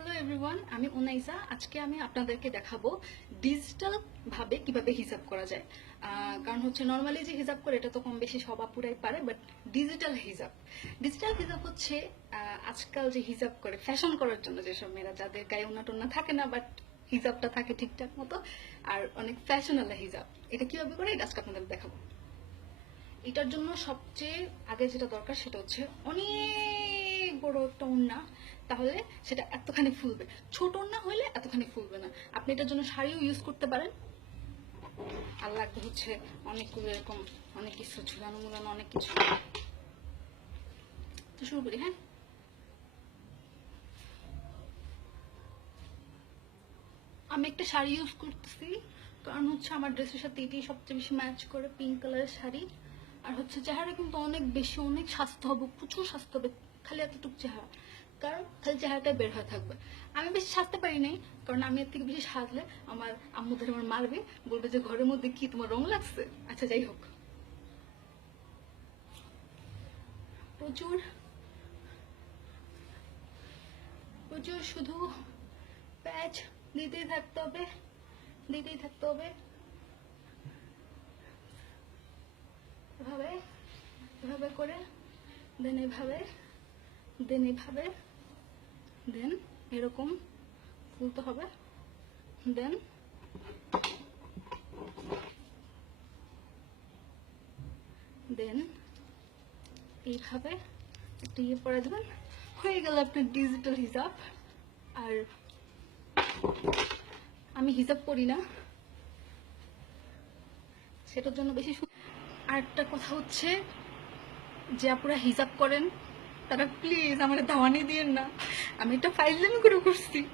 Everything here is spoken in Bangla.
হ্যালো এভরিওয়ান আমি ওনাইসা আজকে আমি আপনাদেরকে দেখাবো ডিজিটাল ভাবে কীভাবে হিসাব করা যায়। কারণ হচ্ছে নর্মালি যে হিসাব করে, এটা তো কম বেশি সব আপুরাই পারে বাট ডিজিটাল হিসাব। ডিজিটাল হিসাব হচ্ছে আজকাল যে হিসাব করে ফ্যাশন করার জন্য যেসব মেয়েরা, যাদের গায়ে উন্না থাকে না বাট হিসাবটা থাকে ঠিকঠাক মতো, আর অনেক ফ্যাশনাল হিসাব। এটা কীভাবে করে? এটা আজকে আপনাদের দেখাবো। এটার জন্য সবচেয়ে আগে যেটা দরকার, সেটা হচ্ছে অনেক বড় একটা ওড়না, তাহলে সেটা এতখানি ফুলবে। ছোট ওড়না হলে এতখানি ফুলবে না। আপনি এটার জন্য শাড়িও ইউজ করতে পারেন। আর লাগবে হচ্ছে অনেকগুলো এরকম অনেক কিছু ঝুলানো মুলানো অনেক কিছু। তো শুরু করি হ্যাঁ? আমি একটা শাড়ি ইউজ করতেছি, কারণ হচ্ছে আমার ড্রেসের সাথে এটি সবচেয়ে বেশি ম্যাচ করে পিঙ্ক কালারের শাড়ি। আর হচ্ছে চেহারা কিন্তু অনেক বেশি, অনেক স্বাস্থ্য হবে, প্রচুর স্বাস্থ্য হবে, খালি এতটুকু চেহারা। কারণ খালি চেহারাটাই বের হয়ে থাকবে। আমি বেশি সাজতে পারি নাই, কারণ আমি এর থেকে বেশি সাজলে আমার আম্মু ধরে আমার মারবে, বলবে যে ঘরের মধ্যে কি তোমার রং লাগছে? আচ্ছা যাই হোক। প্রচুর প্রচুর শুধু প্যাচ দিতেই থাকতে হবে, দিতেই থাকতে হবে এভাবে এভাবে করে, দেন এভাবে দেন এভাবে, দেন এরকম তুলতে হবে, দেন দেন এইভাবে একটু ইয়ে পরে দেবেন হয়ে গেল আপনার ডিজিটাল হিসাব। আর আমি হিসাব করি না। সেটার জন্য বেশি সু- আর একটা কথা হচ্ছে যে আপুরা হিসাব করেন, তারা প্লিজ আমার দাওয়ানি দিয়েন না। আমি এটা ফাইজলামি করে করছি।